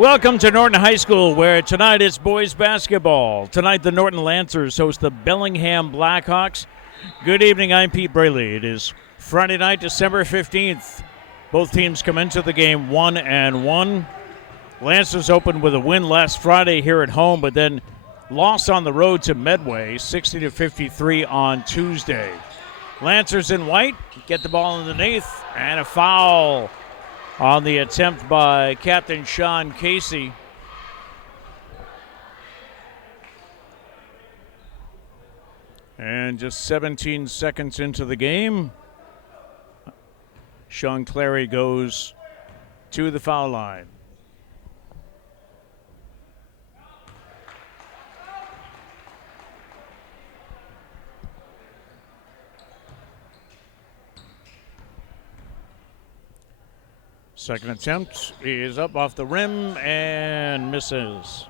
Welcome to Norton High School, where tonight it's boys basketball. Tonight the Norton Lancers host the Bellingham Blackhawks. Good evening, I'm Pete Braley. It is Friday night, December 15th. Both teams come into the game 1-1. Lancers opened with a win last Friday here at home, but then lost on the road to Medway, 60-53 on Tuesday. Lancers in white get the ball underneath, and a foul on the attempt by Captain Sean Casey. And just 17 seconds into the game, Sean Clary goes to the foul line. Second attempt is up off the rim and misses.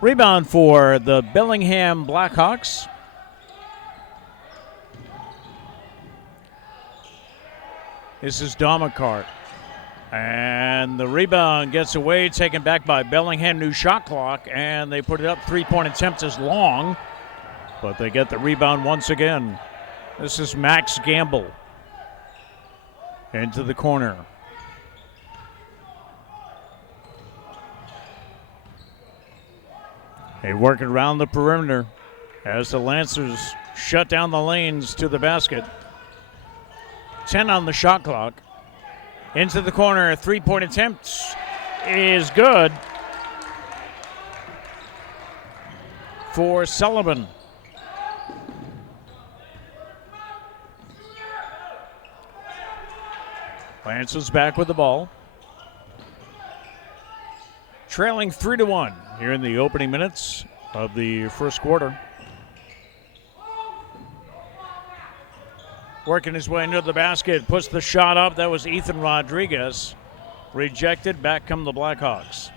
Rebound for the Bellingham Blackhawks. This is Domakart. And the rebound gets away, taken back by Bellingham. New shot clock, and they put it up. Three-point attempt is long, but they get the rebound once again. This is Max Gamble. Into the corner. They work around the perimeter as the Lancers shut down the lanes to the basket. 10 on the shot clock. Into the corner, three-point attempt is good for Sullivan. Lancers back with the ball. Trailing 3-1 here in the opening minutes of the first quarter. Working his way into the basket, puts the shot up. That was Ethan Rodriguez. Rejected, back come the Blackhawks.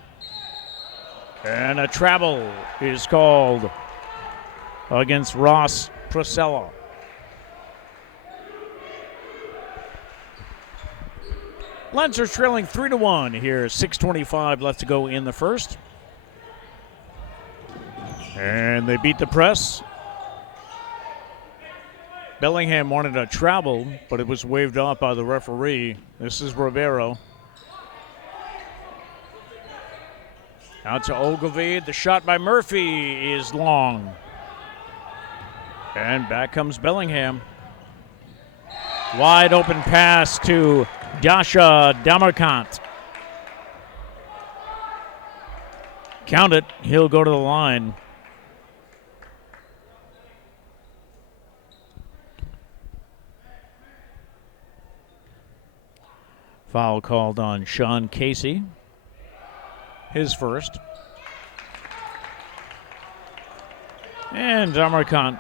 And a travel is called against Ross Priscilla. Lancers trailing 3-1 here. 6:25 left to go in the first. And they beat the press. Bellingham wanted a travel, but it was waved off by the referee. This is Rivero. Out to Ogilvie. The shot by Murphy is long. And back comes Bellingham. Wide open pass to Dasha Damarkant. Count it. He'll go to the line. Foul called on Sean Casey. His first. And Damarkant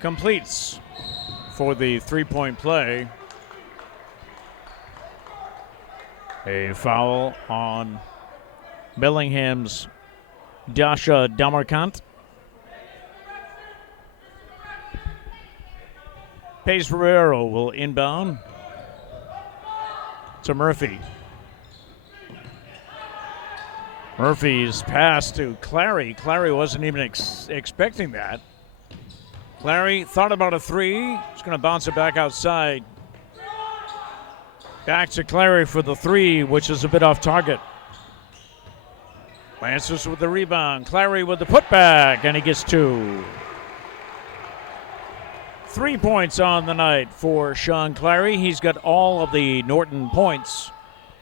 completes for the three-point play. A foul on Bellingham's Dasha Damarkant. Pace Rivero will inbound to Murphy. Murphy's pass to Clary. Clary wasn't even expecting that. Clary thought about a three. He's going to bounce it back outside. Back to Clary for the three, which is a bit off target. Lancers with the rebound. Clary with the putback, and he gets two. 3 points on the night for Sean Clary. He's got all of the Norton points.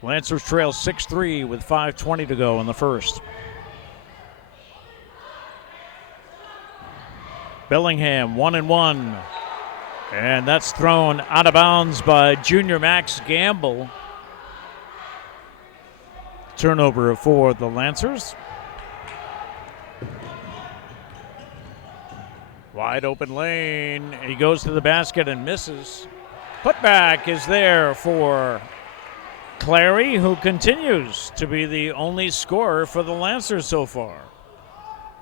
Lancers trail 6-3 with 5:20 to go in the first. Bellingham 1-1. And that's thrown out of bounds by junior Max Gamble. Turnover for the Lancers. Wide open lane. He goes to the basket and misses. Putback is there for Clary, who continues to be the only scorer for the Lancers so far.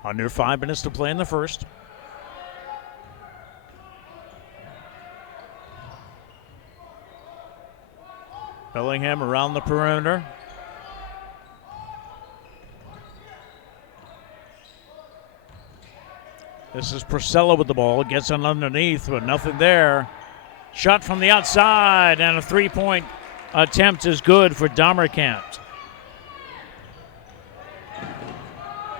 Under 5 minutes to play in the first. Bellingham around the perimeter. This is Priscilla with the ball. Gets it underneath, but nothing there. Shot from the outside, and a three-point attempt is good for Damerkamp.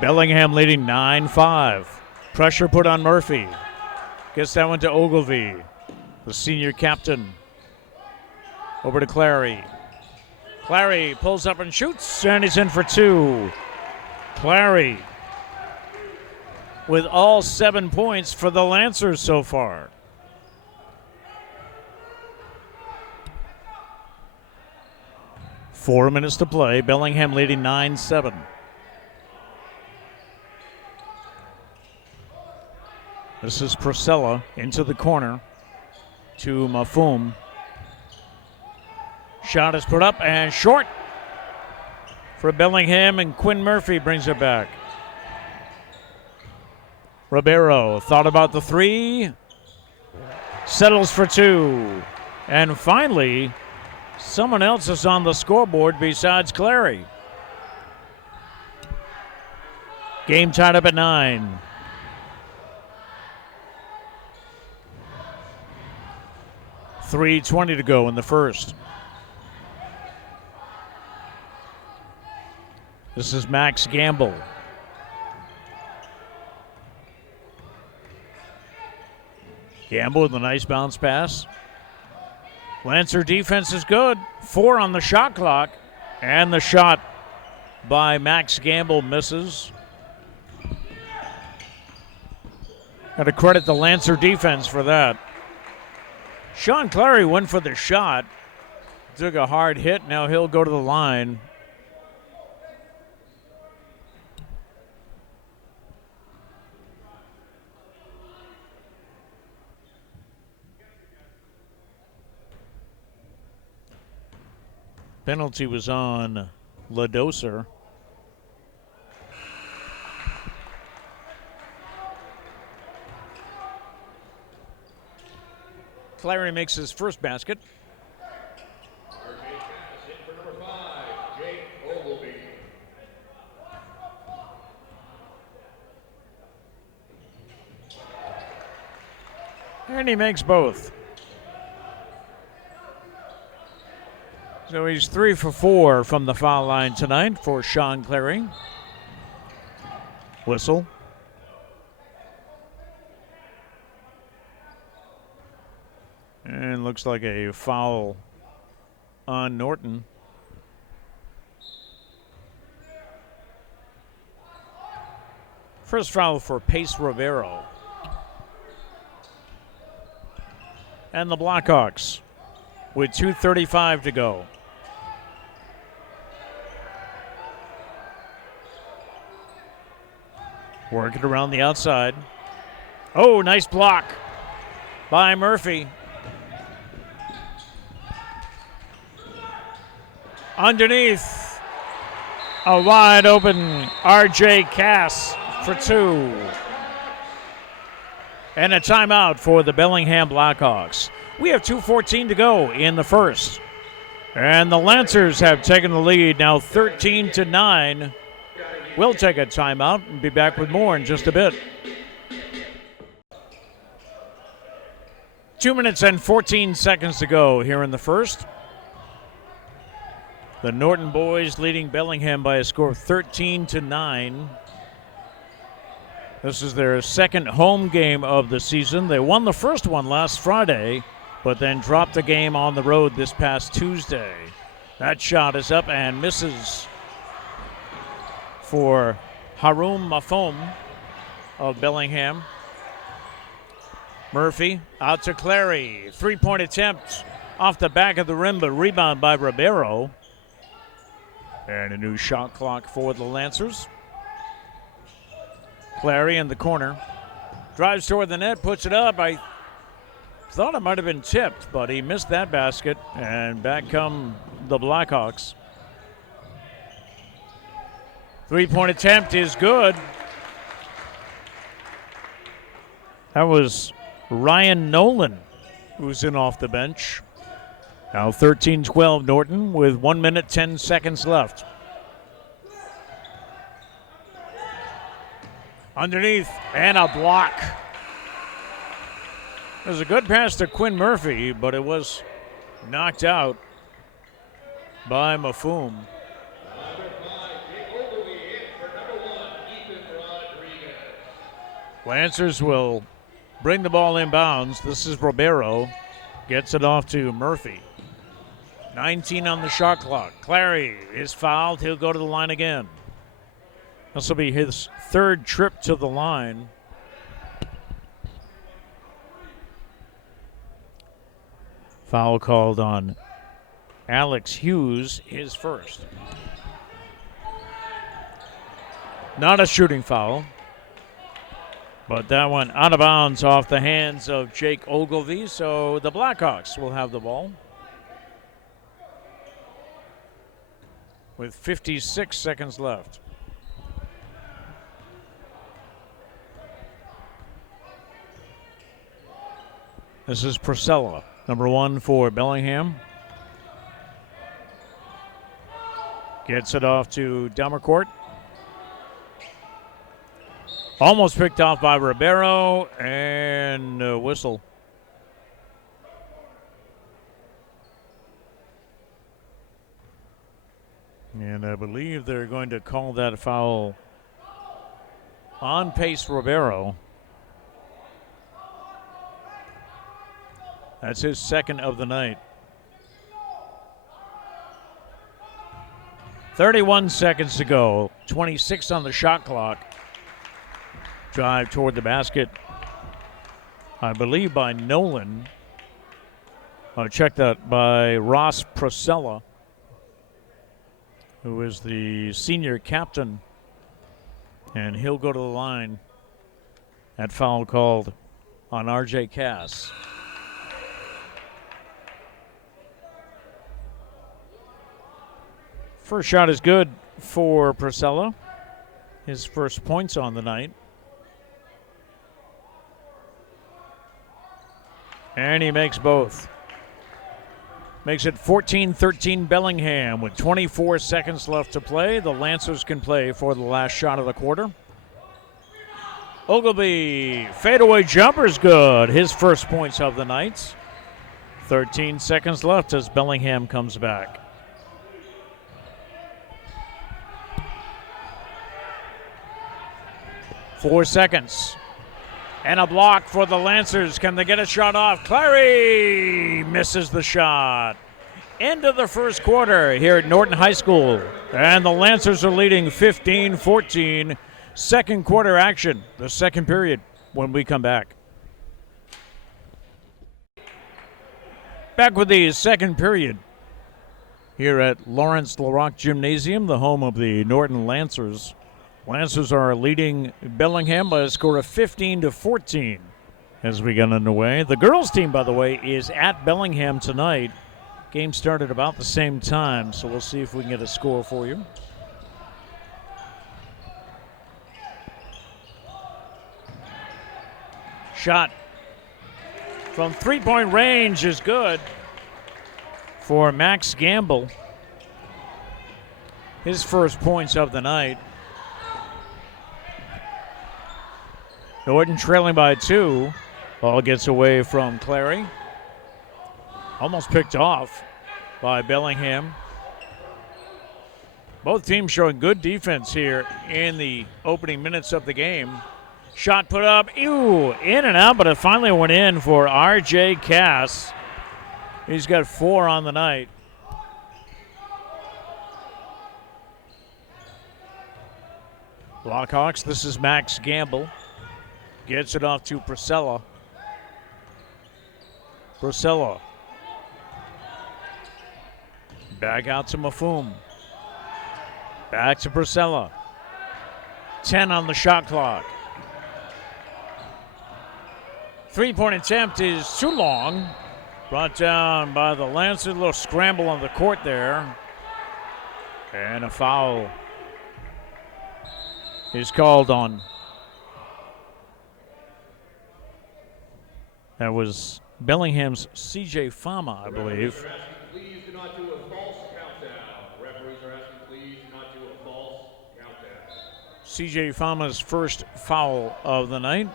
Bellingham leading 9-5. Pressure put on Murphy. Gets that one to Ogilvy, the senior captain. Over to Clary. Clary pulls up and shoots, and he's in for two. Clary with all 7 points for the Lancers so far. Four minutes to play. Bellingham leading 9-7. This is Priscilla into the corner to Mafum. Shot is put up and short for Bellingham, and Quinn Murphy brings it back. Ribeiro thought about the three, settles for two, and finally, someone else is on the scoreboard besides Clary. Game tied up at 9. .320 to go in the first. This is Max Gamble. Gamble with a nice bounce pass. Lancer defense is good. 4 on the shot clock. And the shot by Max Gamble misses. Got to credit the Lancer defense for that. Sean Clary went for the shot. Took a hard hit. Now he'll go to the line. Penalty was on Ladoser. Clary makes his first basket. And he makes both. So he's 3 for 4 from the foul line tonight for Sean Clary. Whistle. And looks like a foul on Norton. First foul for Pace Rivero. And the Blackhawks with 2:35 to go. Working around the outside. Oh, nice block by Murphy. Underneath, a wide open R.J. Cass for two. And a timeout for the Bellingham Blackhawks. We have 2:14 to go in the first. And the Lancers have taken the lead now 13-9. We'll take a timeout and be back with more in just a bit. 2 minutes and 14 seconds to go here in the first. The Norton boys leading Bellingham by a score of 13-9. This is their second home game of the season. They won the first one last Friday, but then dropped the game on the road this past Tuesday. That shot is up and misses for Haroum Mafum of Bellingham. Murphy out to Clary. Three-point attempt off the back of the rim, but rebound by Ribeiro. And a new shot clock for the Lancers. Clary in the corner. Drives toward the net, puts it up. I thought it might have been tipped, but he missed that basket. And back come the Blackhawks. Three-point attempt is good. That was Ryan Nolan, who's in off the bench. Now 13-12 Norton with 1 minute, 10 seconds left. Underneath, and a block. It was a good pass to Quinn Murphy, but it was knocked out by Mafum. Lancers will bring the ball inbounds. This is Ribeiro. Gets it off to Murphy. 19 on the shot clock. Clary is fouled. He'll go to the line again. This will be his third trip to the line. Foul called on Alex Hughes, his first. Not a shooting foul, but that went out of bounds off the hands of Jake Ogilvie, so the Blackhawks will have the ball with 56 seconds left. This is Priscilla, number 1 for Bellingham. Gets it off to Delmercourt. Almost picked off by Ribeiro, and a whistle. And I believe they're going to call that a foul on pace Ribeiro. That's his second of the night. 31 seconds to go. 26 on the shot clock. Drive toward the basket, I believe by Nolan. Check that by Ross Priscilla, who is the senior captain. And he'll go to the line. That foul called on R.J. Cass. First shot is good for Priscilla. His first points on the night. And he makes both. Makes it 14-13 Bellingham with 24 seconds left to play. The Lancers can play for the last shot of the quarter. Ogilvie, fadeaway jumper's good. His first points of the night. 13 seconds left as Bellingham comes back. Four seconds. And a block for the Lancers. Can they get a shot off? Clary misses the shot. End of the first quarter here at Norton High School. And the Lancers are leading 15-14. Second quarter action, the second period, when we come back. Back with the second period here at Lawrence LaRock Gymnasium, the home of the Norton Lancers. Lancers are leading Bellingham by a score of 15-14 as we get underway. The girls' team, by the way, is at Bellingham tonight. Game started about the same time, so we'll see if we can get a score for you. Shot from three-point range is good for Max Gamble. His first points of the night. Norton trailing by 2. Ball gets away from Clary. Almost picked off by Bellingham. Both teams showing good defense here in the opening minutes of the game. Shot put up, in and out, but it finally went in for R.J. Cass. He's got 4 on the night. Blackhawks, this is Max Gamble. Gets it off to Priscilla. Priscilla. Back out to Mafum. Back to Priscilla. 10 on the shot clock. Three-point attempt is too long. Brought down by the Lancers. A little scramble on the court there. And a foul is called on. That was Bellingham's C.J. Fama, I believe. C.J. Fama's first foul of the night.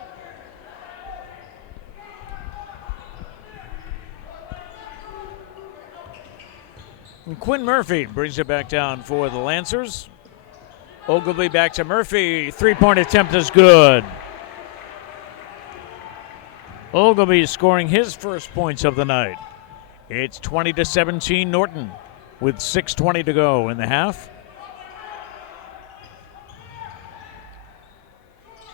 And Quinn Murphy brings it back down for the Lancers. Ogilvy back to Murphy. Three-point attempt is good. Ogilvy scoring his first points of the night. It's 20-17 Norton with 6:20 to go in the half.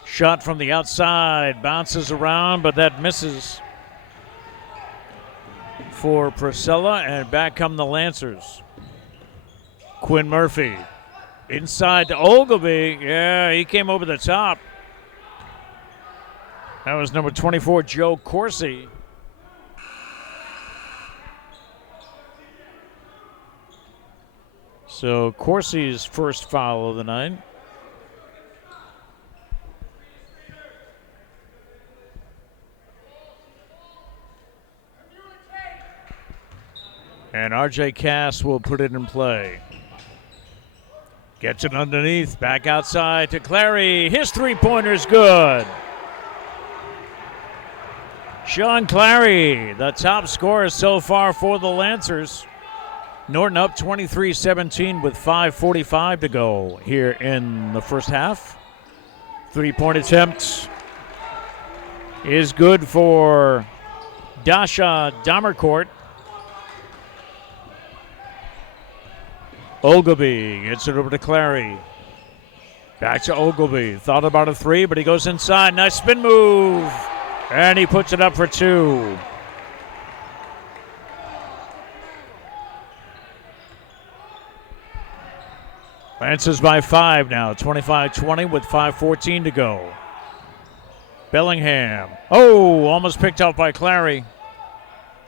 Shot from the outside, bounces around, but that misses for Priscilla, and back come the Lancers. Quinn Murphy inside to Ogilvy. Yeah, he came over the top. That was number 24, Joe Corsi. So Corsi's first foul of the night. And R.J. Cass will put it in play. Gets it underneath, back outside to Clary. His three-pointer's good. Sean Clary, the top scorer so far for the Lancers. Norton up 23-17 with 5:45 to go here in the first half. Three-point attempt is good for Dasha Damercourt. Ogilvy gets it over to Clary. Back to Ogilvy. Thought about a three, but he goes inside. Nice spin move. And he puts it up for two. Lancers by 5 now. 25-20 with 5:14 to go. Bellingham. Oh, almost picked up by Clary.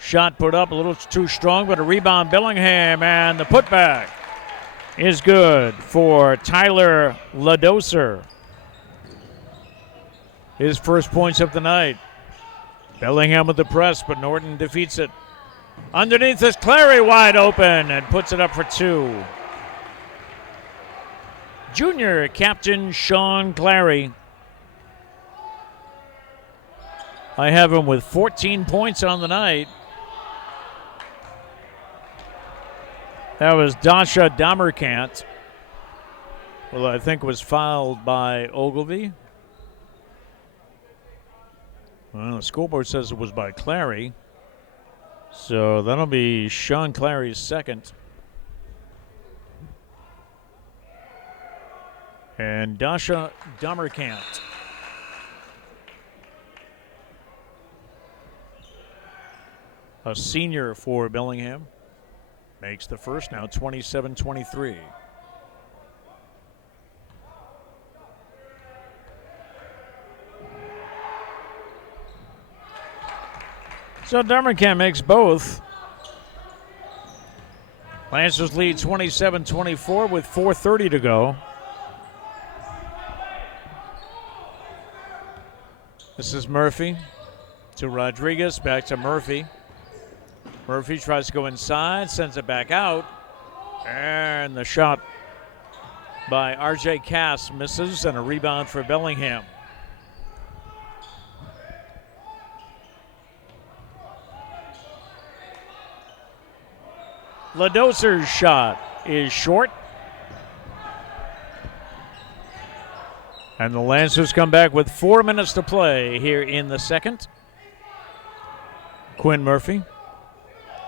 Shot put up a little too strong, but a rebound Bellingham, and the putback is good for Tyler Ladoser. His first points of the night. Bellingham with the press, but Norton defeats it. Underneath is Clary wide open and puts it up for two. Junior captain Sean Clary. I have him with 14 points on the night. That was Dasha Damercant. Well, I think was fouled by Ogilvy. Well, the scoreboard says it was by Clary. So that'll be Sean Clary's second. And Dasha Damercant. A senior for Bellingham. Makes the first now 27-23. So Damercant makes both. Lancers lead 27-24 with 4:30 to go. This is Murphy to Rodriguez, back to Murphy. Murphy tries to go inside, sends it back out, and the shot by R.J. Cass misses, and a rebound for Bellingham. Ladoser's shot is short. And the Lancers come back with 4 minutes to play here in the second. Quinn Murphy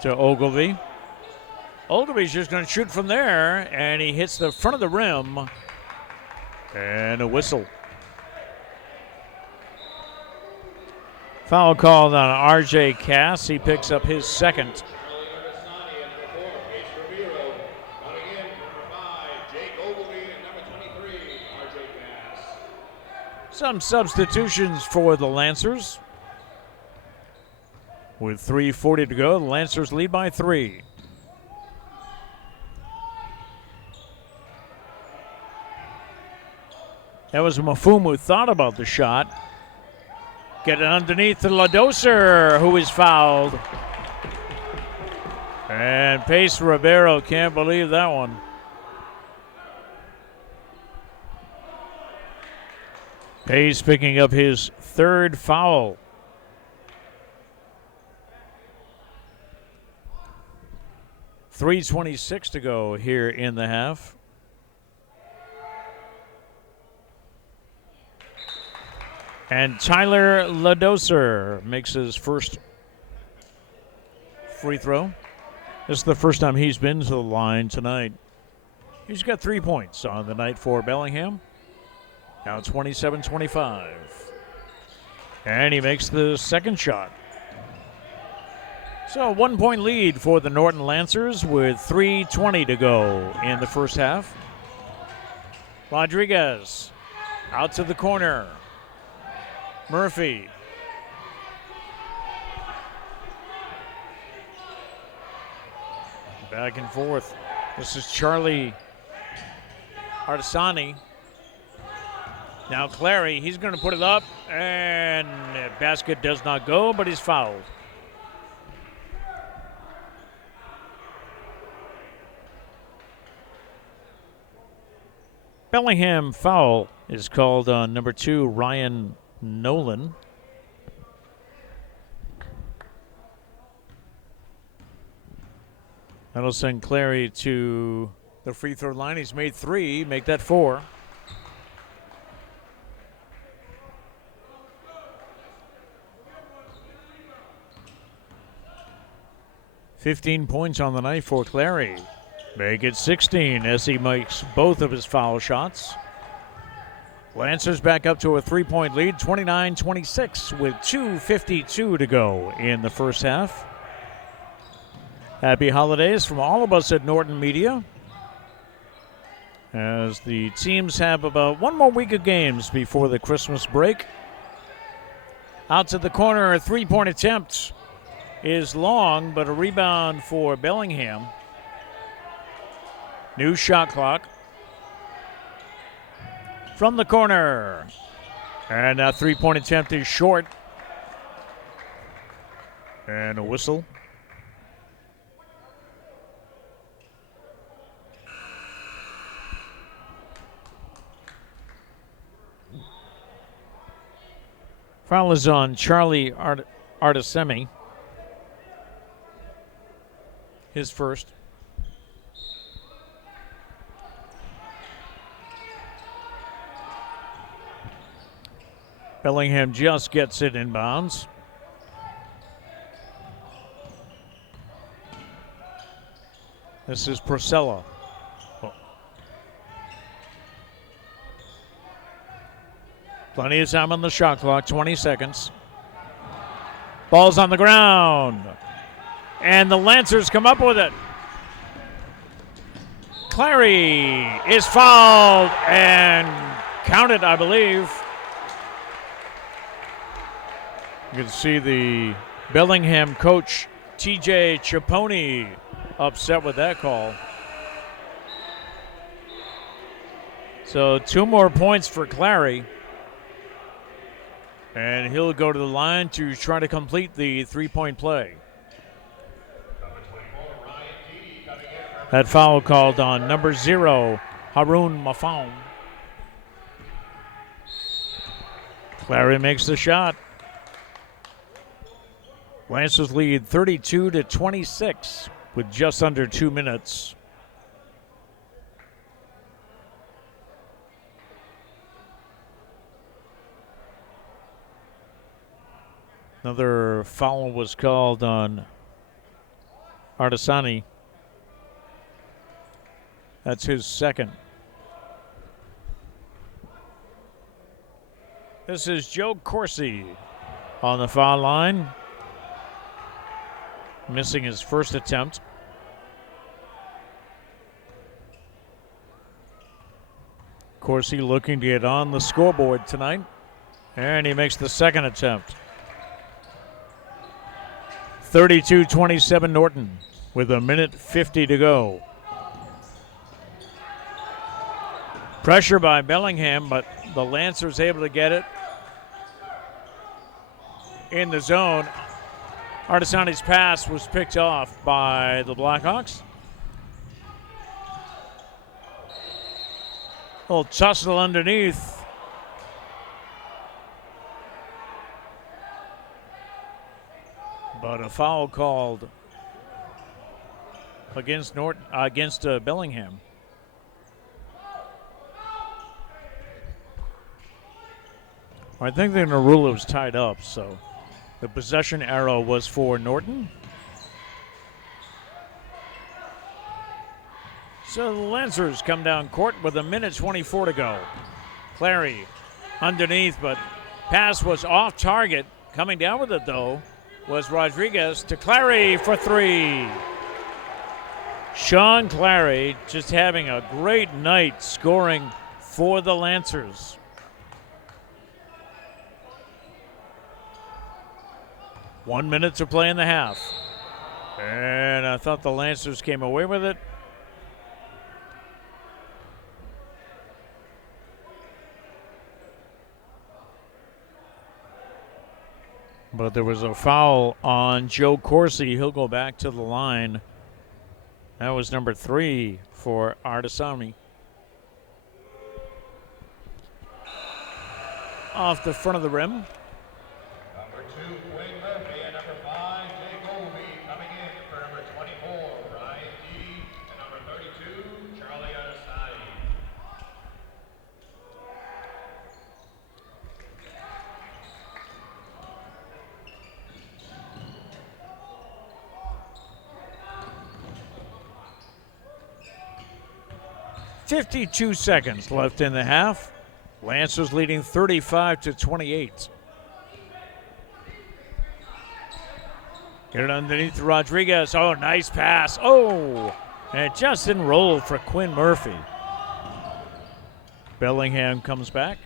to Ogilvy. Ogilvy's just going to shoot from there, and he hits the front of the rim. And a whistle. Foul called on R.J. Cass. He picks up his second. Some substitutions for the Lancers. With 3:40 to go, the Lancers lead by 3. That was Mafumu who thought about the shot. Get it underneath to Ladoser, who is fouled. And Pace Ribeiro can't believe that one. Hayes picking up his third foul. .326 to go here in the half. And Tyler Ladoser makes his first free throw. This is the first time he's been to the line tonight. He's got 3 points on the night for Bellingham. Now 27-25. And he makes the second shot. So a 1 point lead for the Norton Lancers with 3:20 to go in the first half. Rodriguez out to the corner. Murphy. Back and forth. This is Charlie Artisani. Now Clary, he's going to put it up, and basket does not go, but he's fouled. Bellingham foul is called on number 2, Ryan Nolan. That'll send Clary to the free throw line. He's made 3, make that 4. .15 points on the night for Clary. Make it 16 as he makes both of his foul shots. Lancers back up to a 3-point lead, 29-26 with 2:52 to go in the first half. Happy holidays from all of us at Norton Media, as the teams have about 1 more week of games before the Christmas break. Out to the corner, a 3-point attempt is long, but a rebound for Bellingham. New shot clock. From the corner. And that 3-point attempt is short. And a whistle. Foul is on Charlie Artisemi. His first. Bellingham just gets it in bounds. This is Prosella. Oh. Plenty of time on the shot clock, 20 seconds. Ball's on the ground. And the Lancers come up with it. Clary is fouled and counted, I believe. You can see the Bellingham coach, TJ Chaponi, upset with that call. So 2 more points for Clary. And he'll go to the line to try to complete the 3-point play. That foul called on number 0, Haroun Mafon. Clary makes the shot. Lancers lead 32-26 with just under 2 minutes. Another foul was called on Artisani. That's his second. This is Joe Corsi on the foul line. Missing his first attempt. Corsi looking to get on the scoreboard tonight. And he makes the second attempt. 32-27 Norton with 1:50 to go. Pressure by Bellingham, but the Lancers able to get it in the zone. Artisani's pass was picked off by the Blackhawks. A little tussle underneath. But a foul called against Bellingham. I think they're going to rule it was tied up, so the possession arrow was for Norton. So the Lancers come down court with 1:24 to go. Clary underneath, but pass was off target. Coming down with it, though, was Rodriguez to Clary for three. Sean Clary just having a great night scoring for the Lancers. 1 minute to play in the half. And I thought the Lancers came away with it. But there was a foul on Joe Corsi. He'll go back to the line. That was number 3 for Artesani. Off the front of the rim. Number 2, Quinn Murphy, and number 5, Jake Colby coming in for number 24, Ryan G, and number 32, Charlie Artesani. .52 seconds left in the half. Lancers leading 35-28. Get it underneath Rodriguez. Oh, nice pass. Oh, and it just didn't roll for Quinn Murphy. Bellingham comes back.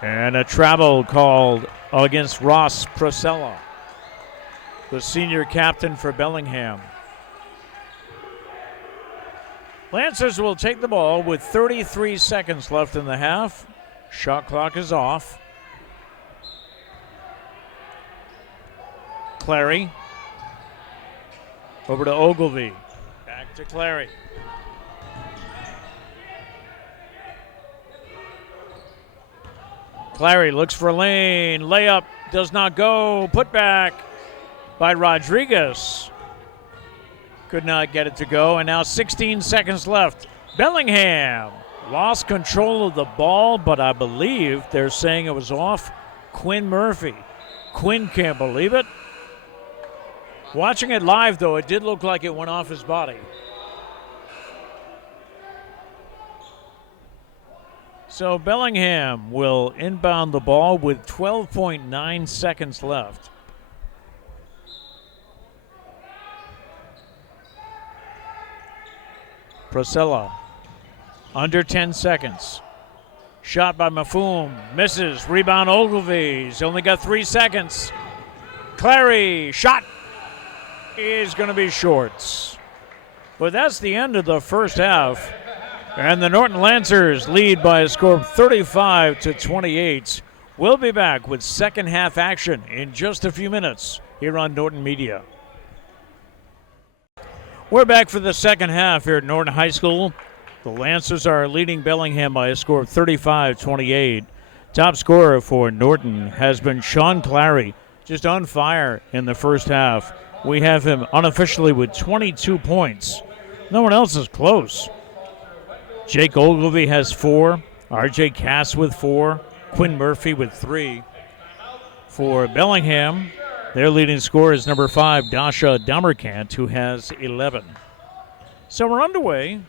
And a travel called against Ross Prosella, the senior captain for Bellingham. Lancers will take the ball with 33 seconds left in the half. Shot clock is off. Clary. Over to Ogilvie. Back to Clary. Clary looks for lane. Layup does not go. Put back by Rodriguez. Could not get it to go, and now 16 seconds left. Bellingham lost control of the ball, but I believe they're saying it was off Quinn Murphy. Quinn can't believe it. Watching it live, though, it did look like it went off his body. So Bellingham will inbound the ball with 12.9 seconds left. Prosella, under 10 seconds. Shot by Mafoum, misses. Rebound Ogilvie. He's only got 3 seconds. Clary, shot is going to be short. But that's the end of the first half. And the Norton Lancers lead by a score of 35-28. We'll be back with second half action in just a few minutes here on Norton Media. We're back for the second half here at Norton High School. The Lancers are leading Bellingham by a score of 35-28. Top scorer for Norton has been Sean Clary, just on fire in the first half. We have him unofficially with 22 points. No one else is close. Jake Ogilvie has 4. R.J. Cass with 4. Quinn Murphy with 3. For Bellingham, their leading scorer is number 5, Dasha Damerkant, who has 11. So we're underway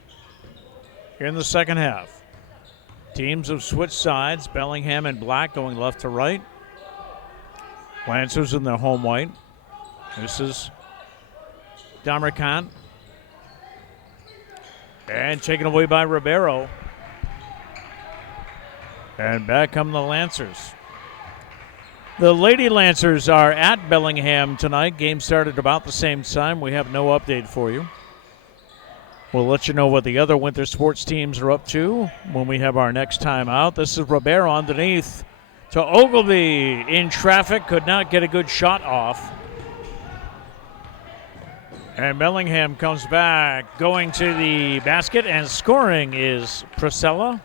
here in the second half. Teams have switched sides. Bellingham in black going left to right. Lancers in their home white. This is Damerkant. And taken away by Ribeiro. And back come the Lancers. The Lady Lancers are at Bellingham tonight. Game started about the same time. We have no update for you. We'll let you know what the other winter sports teams are up to when we have our next time out. This is Ribeiro underneath to Ogilvie in traffic. Could not get a good shot off. And Bellingham comes back, going to the basket, and scoring is Prosella.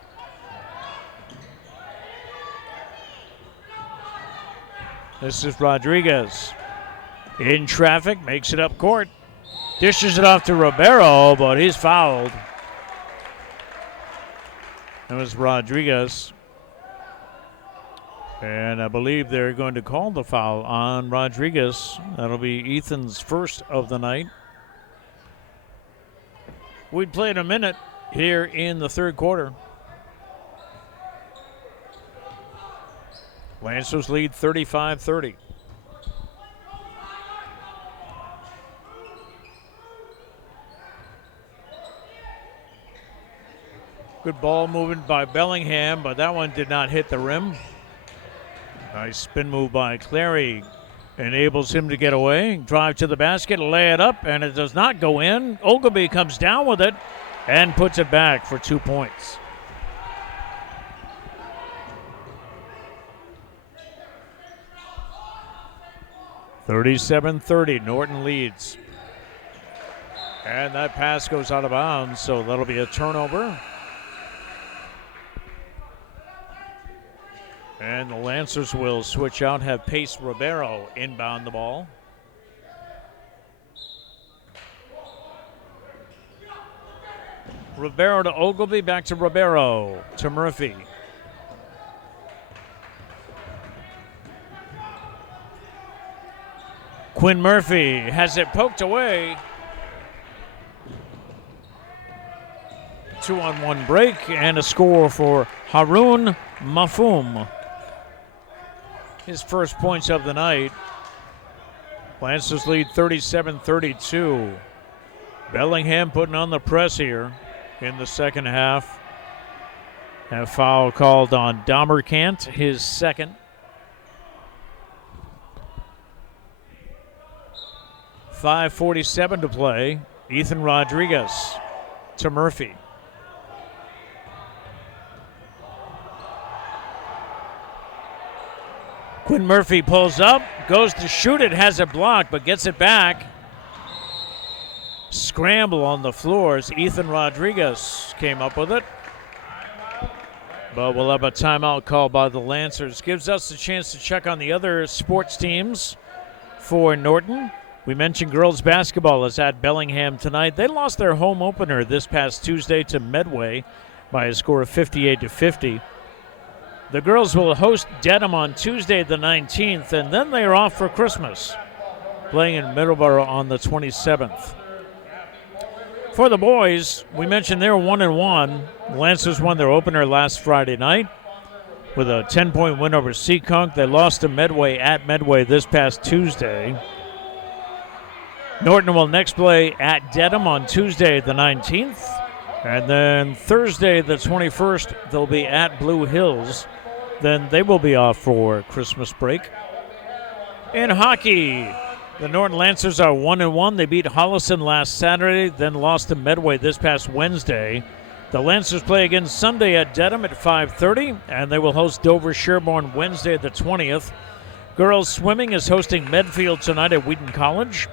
This is Rodriguez. In traffic, makes it up court. Dishes it off to Ribeiro, but he's fouled. That was Rodriguez. And I believe they're going to call the foul on Rodriguez. That'll be Ethan's first of the night. We'd played a minute here in the third quarter. Lancers lead 35-30. Good ball movement by Bellingham, but that one did not hit the rim. Nice spin move by Clary. Enables him to get away, drive to the basket, lay it up, and it does not go in. Ogilvy comes down with it and puts it back for 2 points. (37-30), Norton leads. And that pass goes out of bounds, so that'll be a turnover. And the Lancers will switch out, have Pace Ribeiro inbound the ball. Ribeiro to Ogilvy, back to Ribeiro, to Murphy. Quinn Murphy has it poked away. 2-on-1 break and a score for Haroun Mafoum. His first points of the night. Lancers lead 37-32. Bellingham putting on the press here in the second half. A foul called on Damerkant, his second. 5:47 to play. Ethan Rodriguez to Murphy. Quinn Murphy pulls up, goes to shoot it, has it blocked, but gets it back. Scramble on the floors. Ethan Rodriguez came up with it. But we'll have a timeout call by the Lancers. Gives us a chance to check on the other sports teams for Norton. We mentioned girls basketball is at Bellingham tonight. They lost their home opener this past Tuesday to Medway by a score of 58-50. The girls will host Dedham on Tuesday the 19th, and then they are off for Christmas, playing in Middleborough on the 27th. For the boys, we mentioned they're 1-1. The Lancers won their opener last Friday night with a 10-point win over Seekonk. They lost to Medway at Medway this past Tuesday. Norton will next play at Dedham on Tuesday the 19th. And then Thursday the 21st, they'll be at Blue Hills. Then they will be off for Christmas break. In hockey, the Norton Lancers are 1-1. They beat Holliston last Saturday, then lost to Medway this past Wednesday. The Lancers play again Sunday at Dedham at 5:30, and they will host Dover Sherborne Wednesday the 20th. Girls swimming is hosting Medfield tonight at Wheaton College.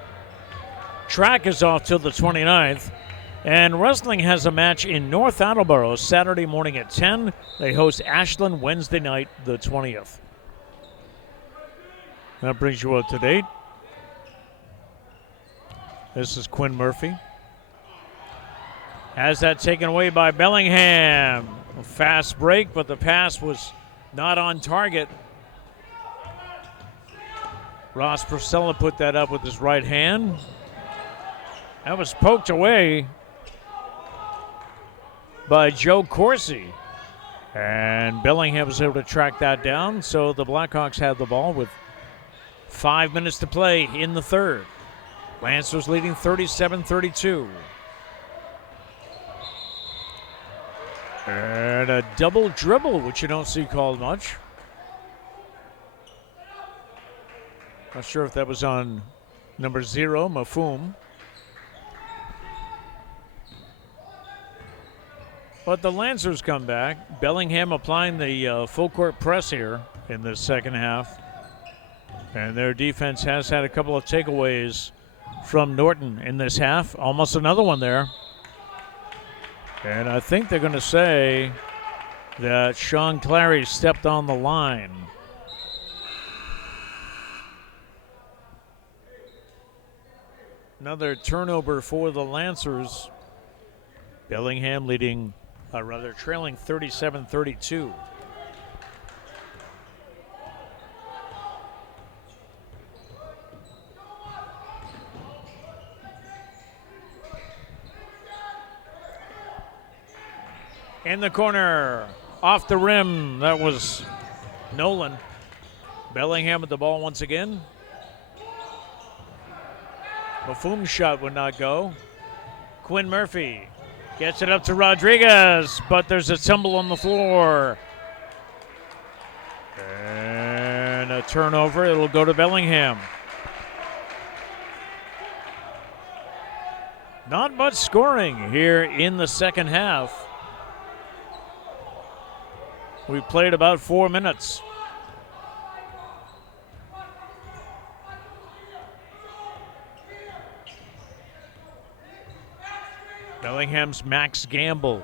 Track is off till the 29th. And wrestling has a match in North Attleboro Saturday morning at 10. They host Ashland Wednesday night, the 20th. That brings you up to date. This is Quinn Murphy. Has that taken away by Bellingham. A fast break, but the pass was not on target. Ross Purcell put that up with his right hand. That was poked away by Joe Corsi. And Bellingham was able to track that down, so the Blackhawks have the ball with 5 minutes to play in the third. Lancers leading 37-32. And a double dribble, which you don't see called much. Not sure if that was on number 0, Mafoum. But the Lancers come back. Bellingham applying the full court press here in the second half. And their defense has had a couple of takeaways from Norton in this half. Almost another one there. And I think they're going to say that Sean Clary stepped on the line. Another turnover for the Lancers. Bellingham trailing 37-32. In the corner, off the rim, that was Nolan. Bellingham with the ball once again. Mafum's shot would not go. Quinn Murphy gets it up to Rodriguez, but there's a tumble on the floor. And a turnover. It'll go to Bellingham. Not much scoring here in the second half. We played about 4 minutes. Bellingham's Max Gamble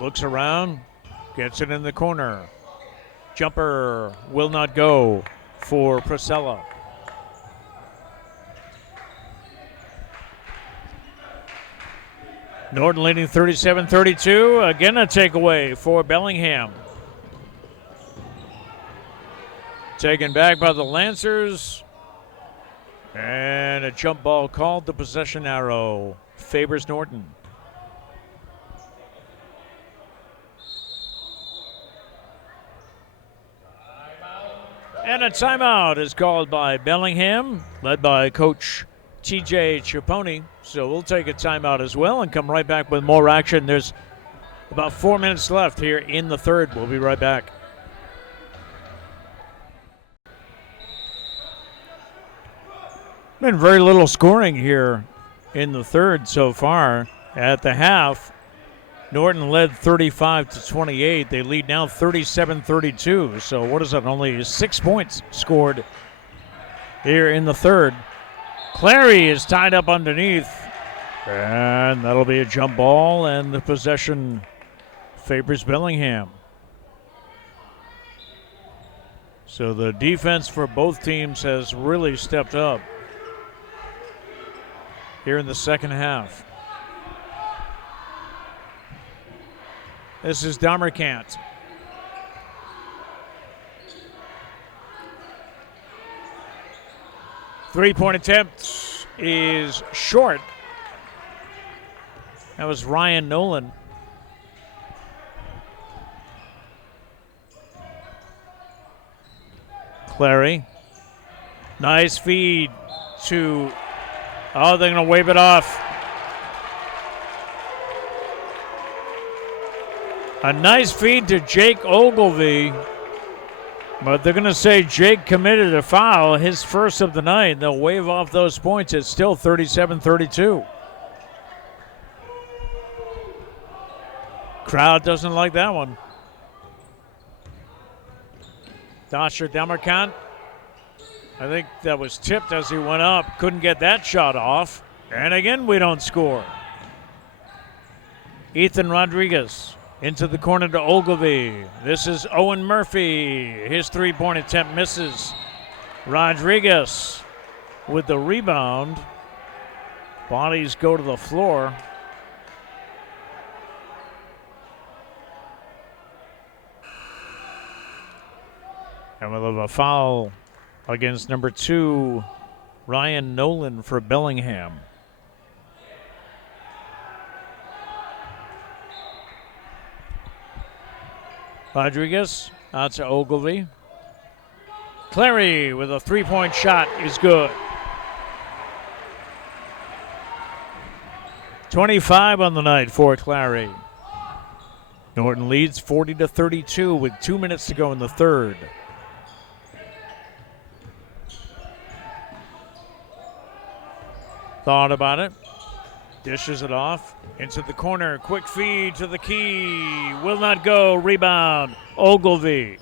looks around, gets it in the corner. Jumper will not go for Priscilla. Norton leading 37-32. Again, a takeaway for Bellingham. Taken back by the Lancers. And a jump ball called. The possession arrow favors Norton. And a timeout is called by Bellingham, led by Coach TJ Chaponi. So we'll take a timeout as well and come right back with more action. There's about 4 minutes left here in the third. We'll be right back. Been very little scoring here in the third so far. At the half, Norton led 35-28. They lead now 37-32. So what is that? Only 6 points scored here in the third. Clary is tied up underneath. And that'll be a jump ball, and the possession favors Bellingham. So the defense for both teams has really stepped up here in the second half. This is Damerkant. Three-point attempt is short. That was Ryan Nolan. Clary. Nice feed to... Oh, they're going to wave it off. A nice feed to Jake Ogilvie. But they're going to say Jake committed a foul, his first of the night. They'll wave off those points. It's still 37-32. Crowd doesn't like that one. Dasher Damerkant. I think that was tipped as he went up. Couldn't get that shot off. And again, we don't score. Ethan Rodriguez into the corner to Ogilvie. This is Owen Murphy. His three-point attempt misses. Rodriguez with the rebound. Bodies go to the floor. And we'll have a foul against number 2, Ryan Nolan for Bellingham. Rodriguez out to Ogilvie. Clary with a three-point shot is good. 25 on the night for Clary. Norton leads 40-32 with 2 minutes to go in the third. Thought about it. Dishes it off into the corner. Quick feed to the key. Will not go. Rebound. Ogilvie.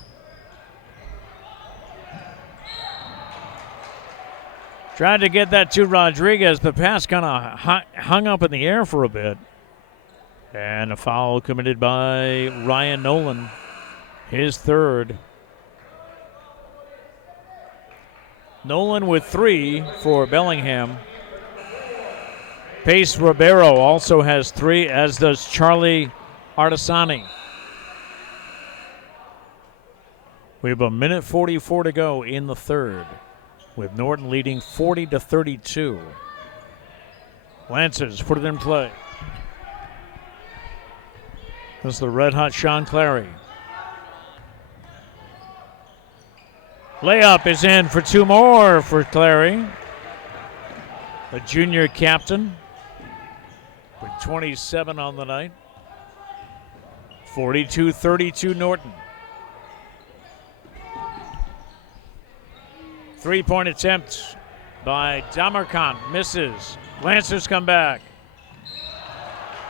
Tried to get that to Rodriguez. The pass kind of hung up in the air for a bit. And a foul committed by Ryan Nolan. His third. Nolan with 3 for Bellingham. Pace Ribeiro also has 3, as does Charlie Artisani. We have 1:44 to go in the third, with Norton leading 40-32. Lancers put it in play. This is the red-hot Sean Clary. Layup is in for 2 more for Clary, the junior captain, with 27 on the night. 42-32 Norton. 3-point attempt by Damerkant, misses. Lancers come back.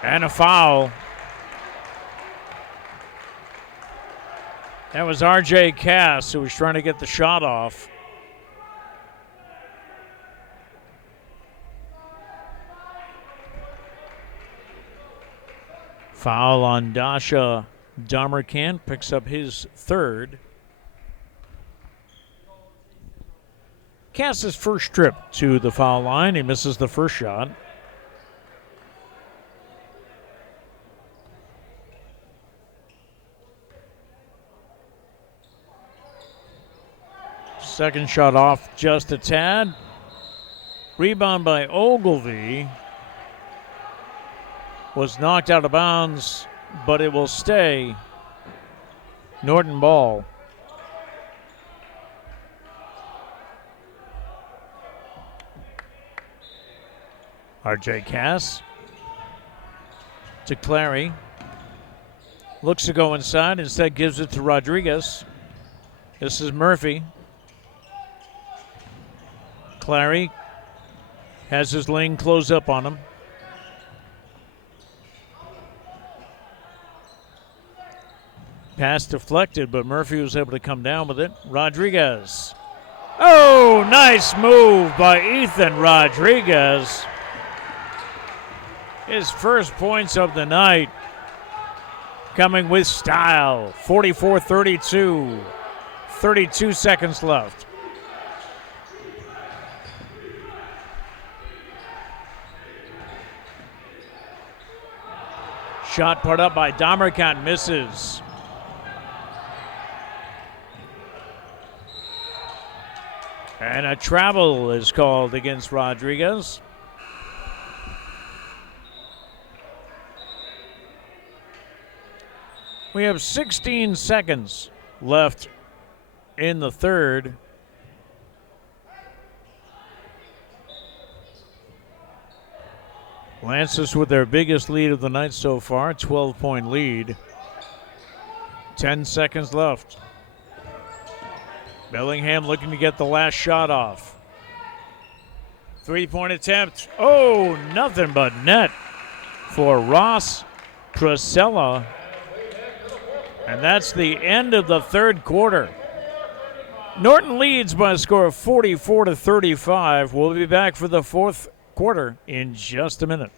And a foul. That was R.J. Cass, who was trying to get the shot off. Foul on Dasha Damerkant, picks up his third. Cass's first trip to the foul line. He misses the first shot. Second shot off just a tad. Rebound by Ogilvy. Was knocked out of bounds, but it will stay Norton ball. R.J. Cass to Clary. Looks to go inside, instead gives it to Rodriguez. This is Murphy. Clary has his lane close up on him. Pass deflected, but Murphy was able to come down with it. Rodriguez. Oh, nice move by Ethan Rodriguez. His first points of the night, coming with style. 44-32. 32 seconds left. Shot put up by Damerkant, misses. And a travel is called against Rodriguez. We have 16 seconds left in the third. Lancers with their biggest lead of the night so far, 12-point lead. 10 seconds left. Bellingham looking to get the last shot off. 3-point attempt. Oh, nothing but net for Ross Priscilla. And that's the end of the third quarter. Norton leads by a score of 44-35. We'll be back for the fourth quarter in just a minute.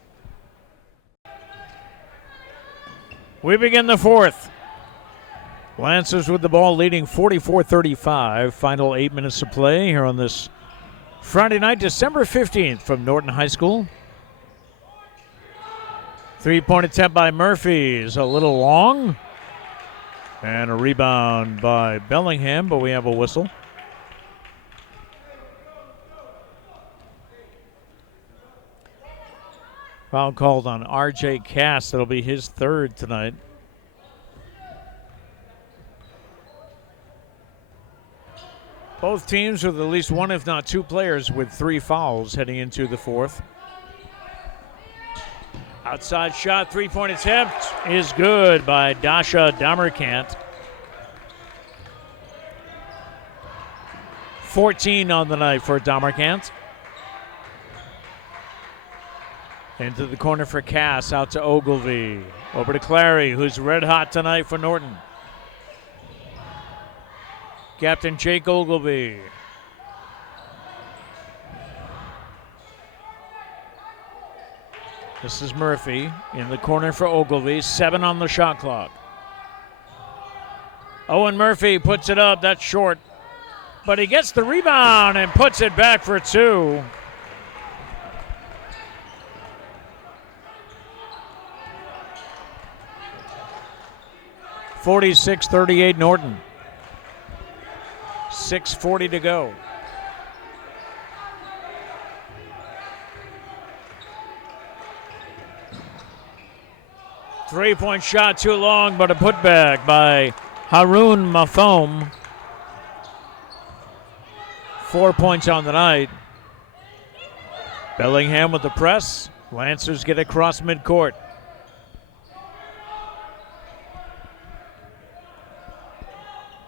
We begin the fourth. Lancers with the ball leading 44-35. Final 8 minutes of play here on this Friday night, December 15th from Norton High School. 3-point attempt by Murphy is a little long. And a rebound by Bellingham, but we have a whistle. Foul called on R.J. Cass. That'll be his third tonight. Both teams with at least one, if not two players with 3 fouls heading into the fourth. Outside shot, 3-point attempt is good by Dasha Damerkant. 14 on the night for Damerkant. Into the corner for Cass, out to Ogilvy. Over to Clary, who's red hot tonight for Norton. Captain Jake Ogilvy. This is Murphy in the corner for Ogilvy. 7 on the shot clock. Owen Murphy puts it up. That's short. But he gets the rebound and puts it back for 2. 46-38 Norton. 6:40 to go. Three-point shot too long, but a putback by Haroun Mafom. 4 points on the night. Bellingham with the press. Lancers get across midcourt.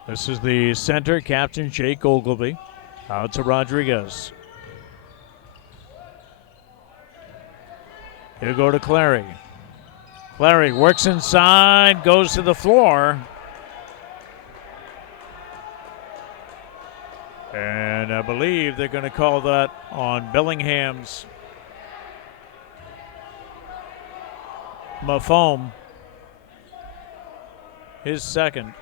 This is the center, Captain Jake Ogilvy. Out to Rodriguez. He'll go to Clary. Clary works inside, goes to the floor. And I believe they're going to call that on Bellingham's Mafom. His second.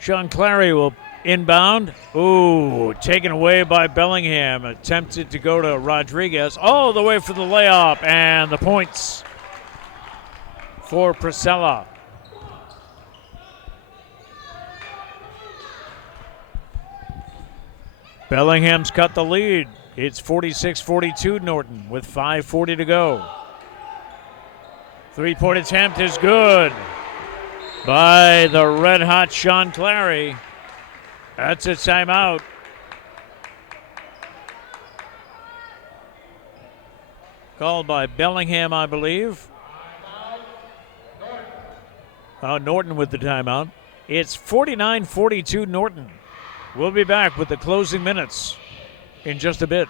Sean Clary will inbound. Ooh, taken away by Bellingham. Attempted to go to Rodriguez. All the way for the layup and the points for Priscilla. Bellingham's cut the lead. It's 46-42 Norton with 5:40 to go. Three-point attempt is good by the red-hot Sean Clary. That's a timeout. Called by Bellingham, I believe. Norton with the timeout. It's 49-42 Norton. We'll be back with the closing minutes in just a bit.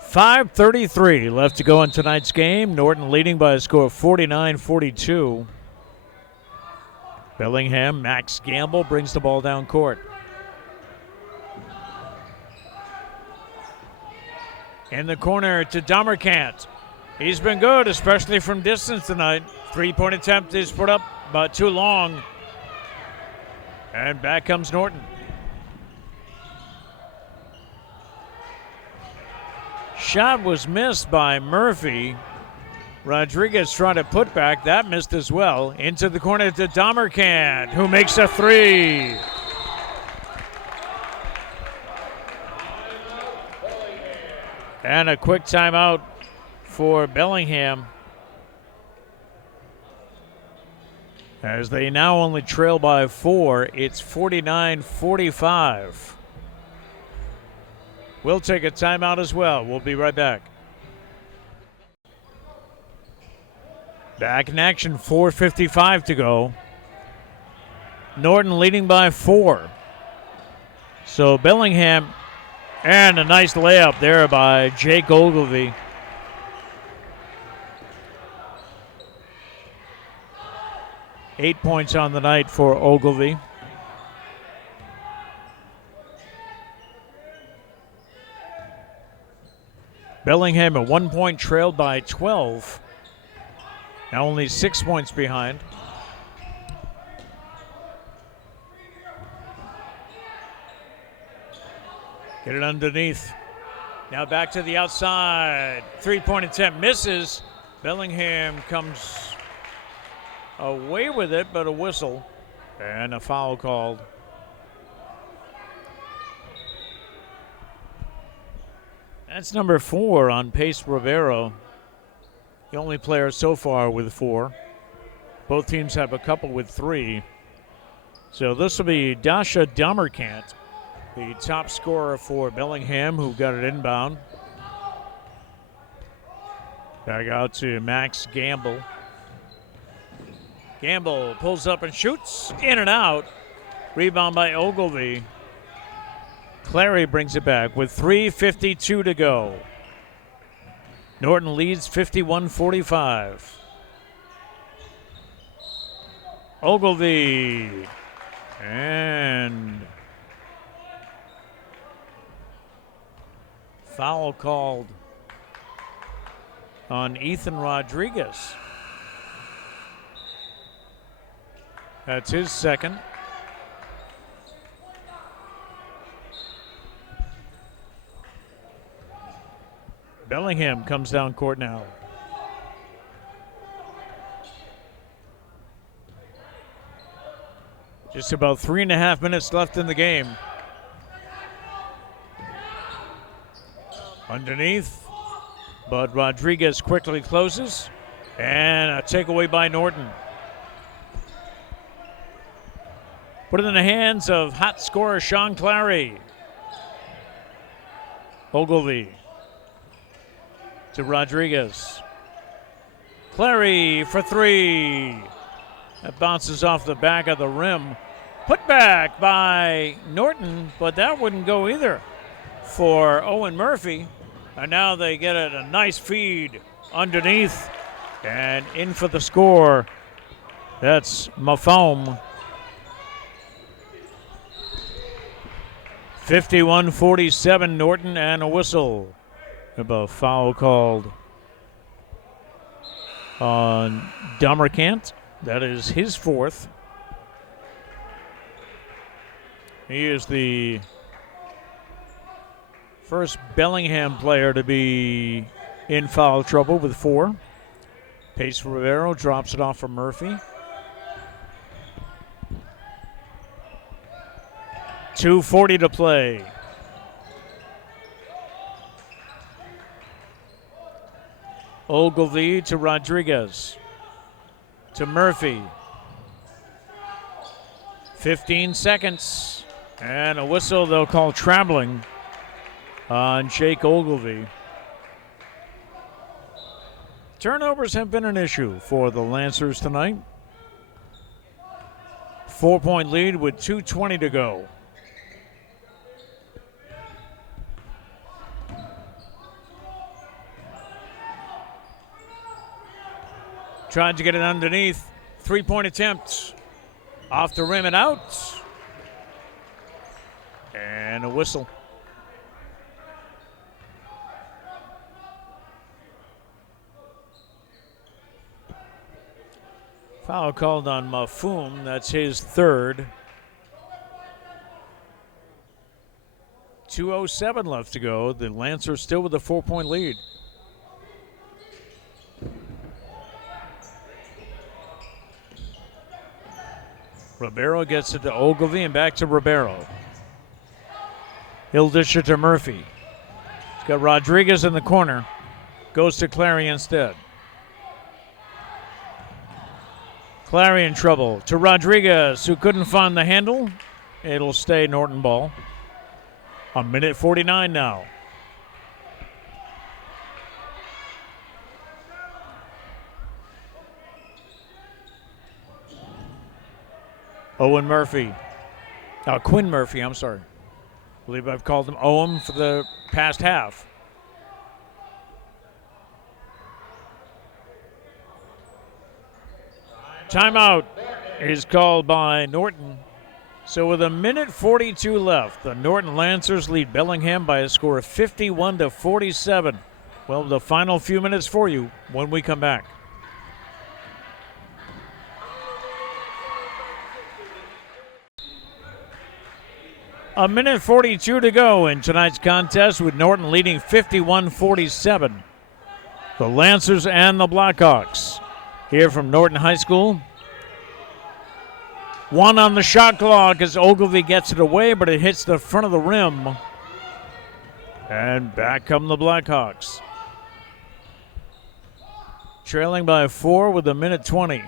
5:33 left to go in tonight's game. Norton leading by a score of 49-42. Bellingham, Max Gamble brings the ball down court. In the corner to Damerkant. He's been good, especially from distance tonight. Three-point attempt is put up, but too long. And back comes Norton. Shot was missed by Murphy. Rodriguez trying to put back. That missed as well. Into the corner to Damerkant, who makes a three. And a quick timeout for Bellingham, as they now only trail by 4. It's 49-45. We'll take a timeout as well. We'll be right back. Back in action, 4:55 to go. Norton leading by 4. So Bellingham, and a nice layup there by Jake Ogilvy. Eight points on the night for Ogilvy. Bellingham a 1 point trailed by 12. Now only 6 points behind. Get it underneath. Now back to the outside. Three-point attempt misses. Bellingham comes away with it, but a whistle and a foul called. That's number 4 on Pace Rivero. The only player so far with 4. Both teams have a couple with 3. So this will be Dasha Damerkant, the top scorer for Bellingham, who got it inbound. Back out to Max Gamble. Gamble pulls up and shoots. In and out. Rebound by Ogilvy. Clary brings it back with 3:52 to go. Norton leads 51-45. Ogilvy. And foul called on Ethan Rodriguez. That's his second. Bellingham comes down court now. Just about 3.5 minutes left in the game. Underneath, but Rodriguez quickly closes. And a takeaway by Norton. Put it in the hands of hot scorer Sean Clary. Ogilvy to Rodriguez. Clary for three. That bounces off the back of the rim. Put back by Norton, but that wouldn't go either for Owen Murphy. And now they get a nice feed underneath and in for the score. That's Mafome. 51-47 Norton, and a whistle. A foul called on Damerkant. That is his fourth. He is the first Bellingham player to be in foul trouble with 4. Pace Rivero drops it off for Murphy. 2:40 to play. Ogilvy to Rodriguez. To Murphy. 15 seconds. And a whistle they'll call traveling on Jake Ogilvy. Turnovers have been an issue for the Lancers tonight. 4-point lead with 2:20 to go. Tried to get it underneath. 3-point attempt. Off the rim and out. And a whistle. Foul called on Mafum. That's his third. 2:07 left to go. The Lancers still with a 4-point lead. Ribeiro gets it to Ogilvy and back to Ribeiro. He'll dish it to Murphy. He's got Rodriguez in the corner. Goes to Clary instead. Clary in trouble. To Rodriguez, who couldn't find the handle. It'll stay Norton ball. 1:49 now. Owen Murphy. Quinn Murphy, I'm sorry. I believe I've called him Owen for the past half. Timeout is called by Norton. So with 1:42 left, the Norton Lancers lead Bellingham by a score of 51-47. Well, the final few minutes for you when we come back. A minute 42 to go in tonight's contest with Norton leading 51-47. The Lancers and the Blackhawks. Here from Norton High School. 1 on the shot clock as Ogilvy gets it away, but it hits the front of the rim. And back come the Blackhawks. Trailing by 4 with 1:20.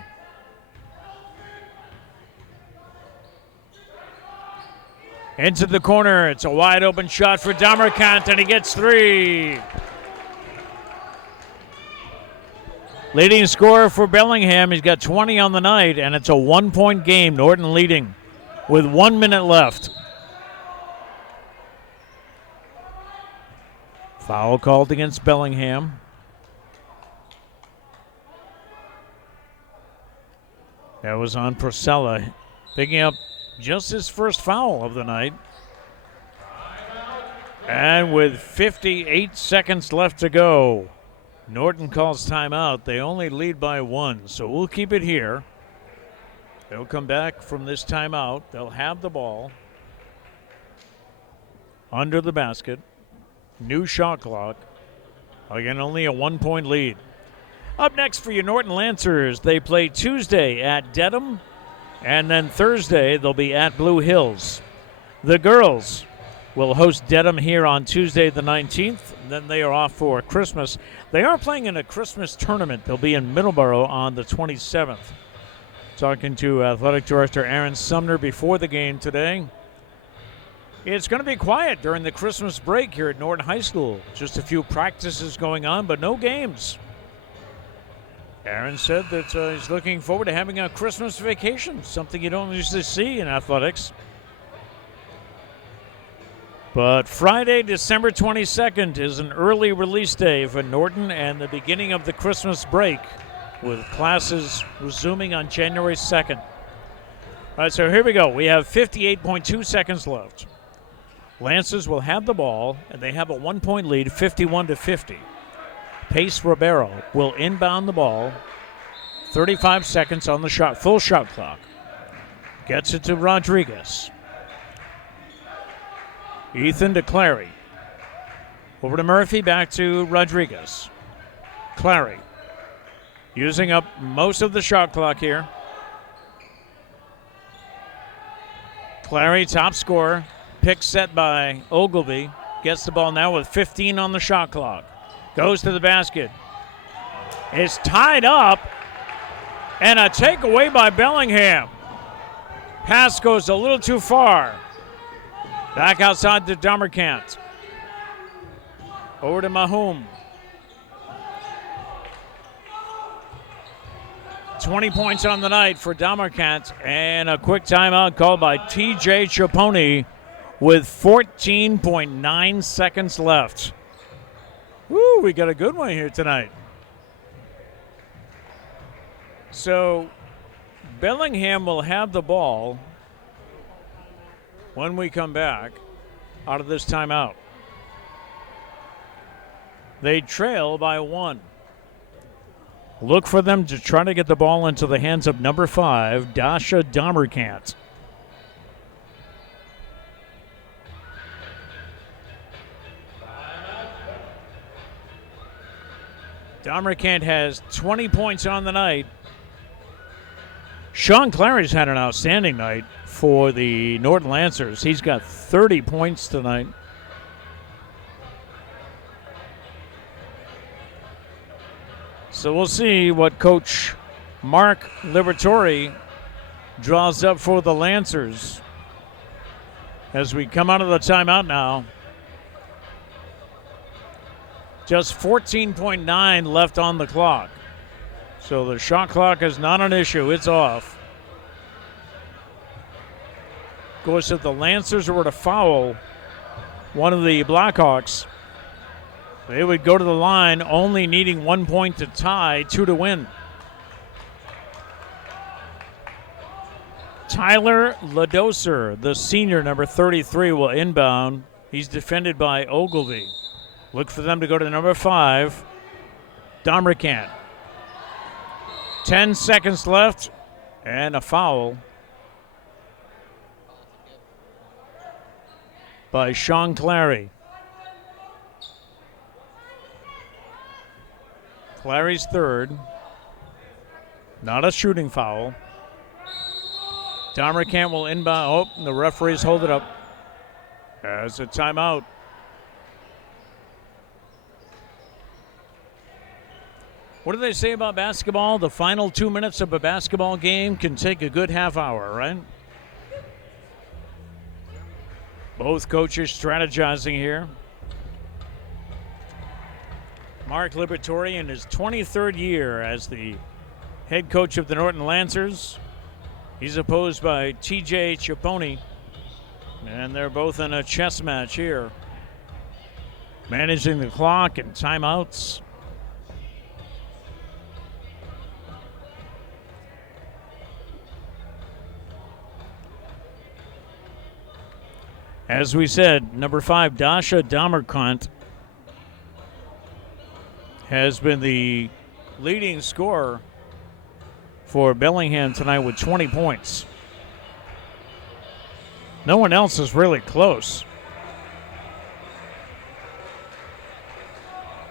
Into the corner. It's a wide open shot for Damerkant, and he gets 3. Leading scorer for Bellingham. He's got 20 on the night, and it's a 1-point game. Norton leading with 1 minute left. Foul called against Bellingham. That was on Priscilla, picking up just his first foul of the night. And with 58 seconds left to go, Norton calls timeout. They only lead by 1, so we'll keep it here. They'll come back from this timeout. They'll have the ball under the basket. New shot clock. Again, only a 1-point lead. Up next for your Norton Lancers, they play Tuesday at Dedham, and then Thursday they'll be at Blue Hills. The girls will host Dedham here on Tuesday the 19th, and then they are off for Christmas. They are playing in a Christmas tournament. They'll be in Middleborough on the 27th. Talking to Athletic Director Aaron Sumner before the game today. It's going to be quiet during the Christmas break here at Norton High School. Just a few practices going on, but no games. Aaron said that he's looking forward to having a Christmas vacation, something you don't usually see in athletics. But Friday, December 22nd is an early release day for Norton and the beginning of the Christmas break, with classes resuming on January 2nd. All right, so here we go. We have 58.2 seconds left. Lancers will have the ball, and they have a 1-point lead, 51-50. Pace Ribeiro will inbound the ball. 35 seconds on the shot, full shot clock. Gets it to Rodriguez. Ethan to Clary. Over to Murphy, back to Rodriguez. Clary using up most of the shot clock here. Clary, top scorer. Pick set by Ogilvy. Gets the ball now with 15 on the shot clock. Goes to the basket. It's tied up. And a takeaway by Bellingham. Pass goes a little too far. Back outside to Damerkant. Over to Mahum. 20 points on the night for Damerkant. And a quick timeout called by T.J. Chaponi with 14.9 seconds left. Woo, we got a good one here tonight. So Bellingham will have the ball when we come back out of this timeout. They trail by 1. Look for them to try to get the ball into the hands of number 5, Dasha Damerkant. Damerkant has 20 points on the night. Sean Clary's had an outstanding night for the Norton Lancers. He's got 30 points tonight. So we'll see what Coach Mark Liberatore draws up for the Lancers as we come out of the timeout now. Just 14.9 left on the clock. So the shot clock is not an issue. It's off. Of course, if the Lancers were to foul one of the Blackhawks, they would go to the line only needing 1 point to tie, 2 to win. Tyler Ladoser, the senior, number 33, will inbound. He's defended by Ogilvy. Look for them to go to number 5, Damerkant. 10 seconds left and a foul by Sean Clary. Clary's third. Not a shooting foul. Damerkant will inbound. Oh, the referees hold it up. As a timeout. What do they say about basketball? The final 2 minutes of a basketball game can take a good half hour, right? Both coaches strategizing here. Mark Liberatore in his 23rd year as the head coach of the Norton Lancers. He's opposed by T.J. Chaponi, and they're both in a chess match here. Managing the clock and timeouts. As we said, number 5, Dasha Damerkant, has been the leading scorer for Bellingham tonight with 20 points. No one else is really close.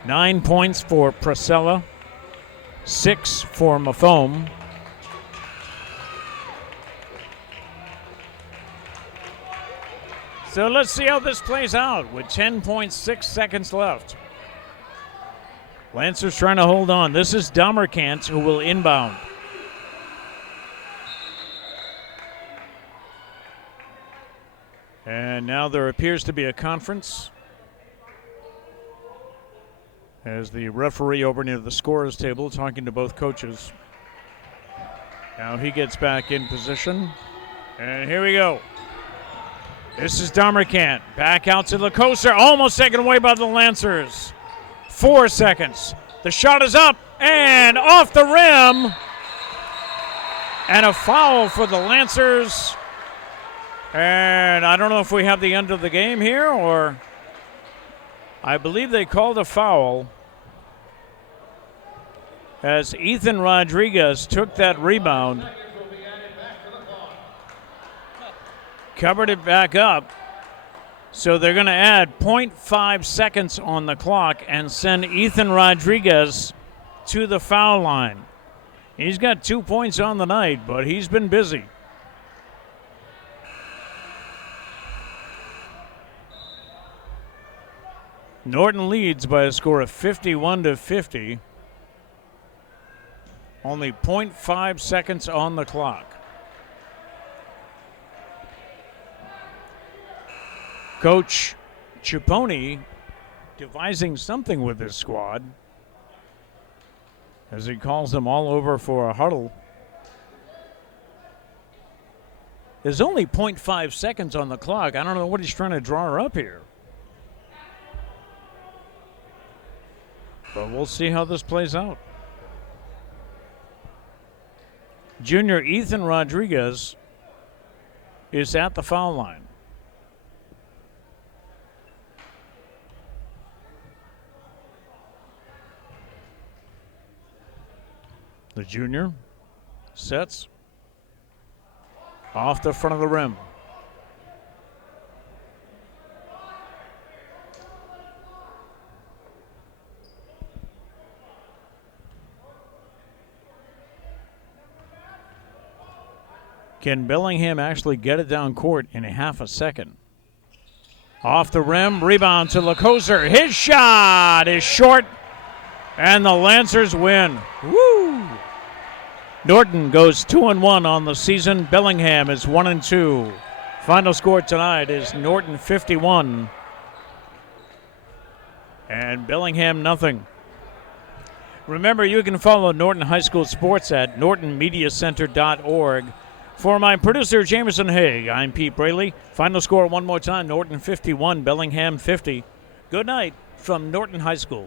9 points for Priscilla, 6 for Mafome. So let's see how this plays out with 10.6 seconds left. Lancers trying to hold on. This is Damerkant who will inbound. And now there appears to be a conference as the referee over near the scorer's table talking to both coaches. Now he gets back in position. And here we go. This is Damerkant. Back out to Lacoster. Almost taken away by the Lancers. 4 seconds. The shot is up and off the rim. And a foul for the Lancers. And I don't know if we have the end of the game here, or I believe they called a foul as Ethan Rodriguez took that rebound, covered it back up. So they're going to add 0.5 seconds on the clock and send Ethan Rodriguez to the foul line. He's got 2 points on the night, but he's been busy. Norton leads by a score of 51-50. Only 0.5 seconds on the clock. Coach Cipollone devising something with his squad as he calls them all over for a huddle. There's only 0.5 seconds on the clock. I don't know what he's trying to draw her up here. But we'll see how this plays out. Junior Ethan Rodriguez is at the foul line. The junior sets off the front of the rim. Can Bellingham actually get it down court in a half a second? Off the rim, rebound to Lacoster. His shot is short, and the Lancers win. Woo! Norton goes 2-1 on the season. Bellingham is 1-2. Final score tonight is Norton 51 and Bellingham nothing. Remember, you can follow Norton High School sports at nortonmediacenter.org. For my producer, Jameson Haig, I'm Pete Braley. Final score one more time, Norton 51, Bellingham 50. Good night from Norton High School.